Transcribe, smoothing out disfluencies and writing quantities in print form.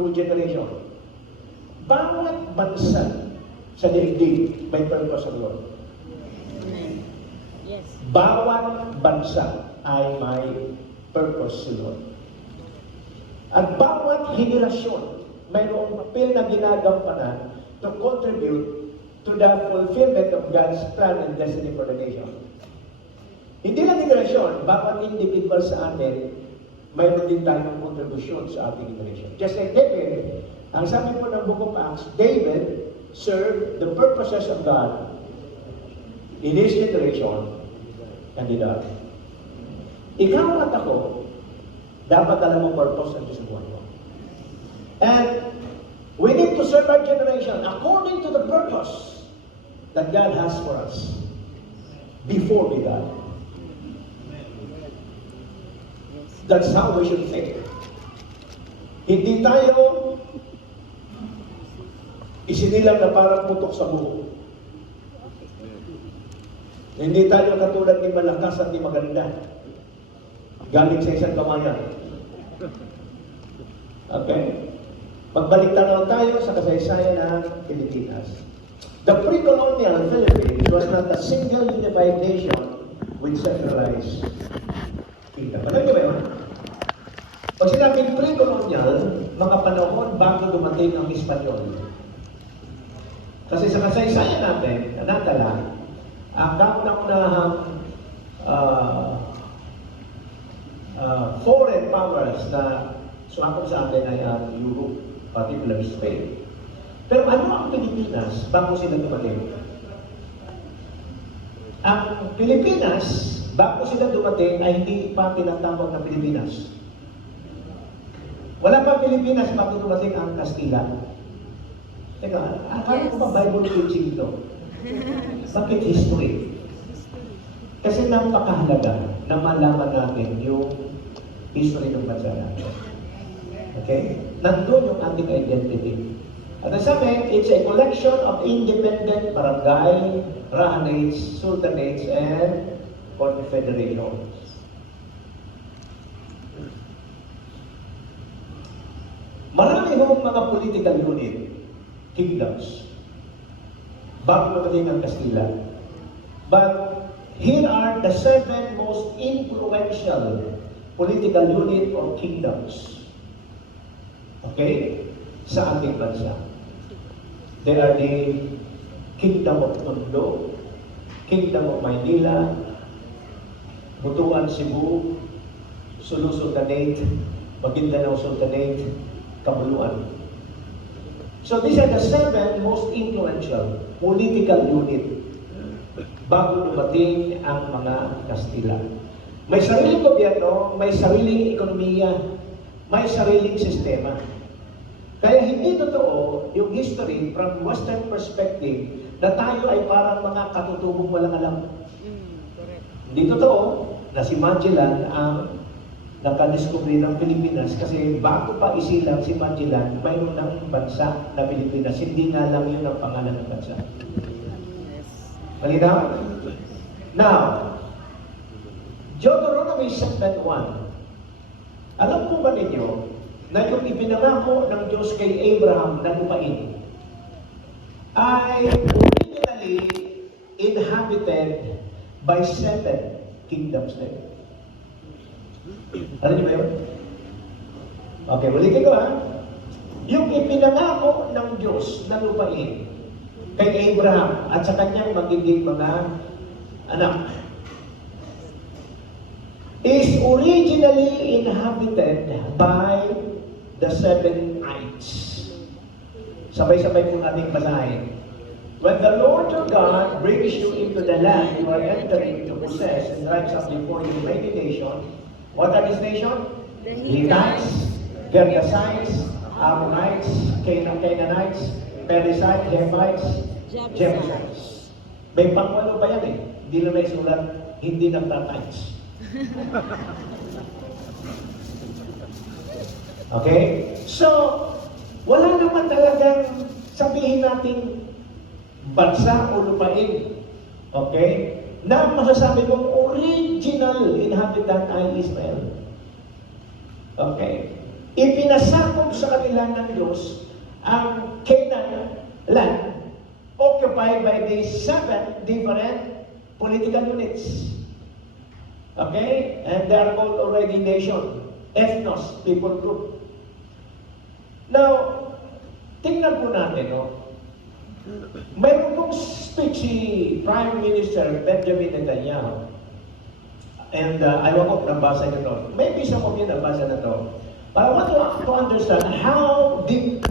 through generation. Bawat bansa sa daigdig may purpose of Lord. Amen. Yes. Bawat bansa ay may purpose si Lord. At bawat henerasyon mayroong papel na ginagampanan to contribute to the fulfillment of God's plan and destiny for the nation. Hindi lang henerasyon, bawat individual sa atin, mayroon din tayong kontribusyon sa ating generation. Just like David, ang sabi po ng Book of Acts, David served the purposes of God in his generation and in ours. Ikaw at ako, dapat alam mo purpose ng Diyos sa buhay mo. And we need to serve our generation according to the purpose that God has for us before we die. That's how we should think. Hindi tayo isinilang na parang putok sa buho. Hindi tayo katulad ni malakas at ni maganda. Galing sa isang kamayan. Okay? Pagbalik tanaw tayo sa kasaysayan ng Pilipinas. The pre-colonial Philippines was not a single unified nation with centralized kingdom. Alam niyo ba yun? Pag sinabing pre-colonial, mga panahon bago dumating ang Espanyol. Kasi sa kasaysayan natin, natala, ang kaunang-unahang foreign powers na sumakop sa atin ay ang Europe, particularly Spain. Pero ano ang Pilipinas bago sila dumating? Ang Pilipinas, bago sila dumating, ay hindi pa tinatawag na Pilipinas. Wala pa Pilipinas bago dumating ang Kastila. Teka, akala ko ba Bible preaching ito? Bakit history? Kasi napakahalaga na malaman natin yung history ng bansa natin. Okay? Nandun yung ating identity. At ang sabi, it's a collection of independent barangay, rahanates, sultanates, and confederations. Marami hong mga political unit, kingdoms, bago natin ang Kastila. But here are the 7 most influential political unit or kingdoms. Okay? Sa ating bansa. They are the Kingdom of Tondo, Kingdom of Maynila, Butuan, Cebu, Sulu Sultanate, Maguindanao Sultanate, Kabuluan. So these are the 7 most influential political unit bago dumating ang mga Kastila. May sariling gobyerno, may sariling ekonomiya, may sariling sistema. Kaya hindi totoo yung history from Western perspective na tayo ay parang mga katutubong walang alam. Hindi totoo na si Magellan ang nakadiscovery ng Pilipinas kasi bago pa isilang si Magellan, mayroon ng bansa na Pilipinas. Hindi nga lang yun ang pangalan ng bansa. Malinaw? Now, Deuteronomy 7:1. Alam po ba ninyo na yung ipinangako ng Diyos kay Abraham na lupain ay originally inhabited by 7 kingdoms na yun. Alam niyo ba yun? Okay, ulitin ko ha. Yung ipinangako ng Diyos na lupain kay Abraham at sa kanyang magiging mga anak is originally inhabited by the 7 ites. Sabay-sabay po nating basahin. When the Lord your God brings you into the land you are entering to possess and drives up before you many nations, what are these nations? The Hittites, Gergesites, Ammonites, Canaanites, Perizzites, Hivites, Jebusites. May pangwalo pa yan eh. Hindi na may sulat, hindi nagtatites. Okay? So, wala naman talagang sabihin natin bansa o lupain. Okay? Na masasabi kong original inhabitant ay Israel. Okay? ipinasakop sa kanila ng Diyos ang Canaan land occupied by the 7 different political units. Okay? And they are called already nation, ethnos, people group. Now, tingnan po natin, no? Mayroon pong speech si Prime Minister Benjamin Netanyahu. And ayaw ko nabasa nyo to. Maybe some of you nabasa na to. But I want to understand how deep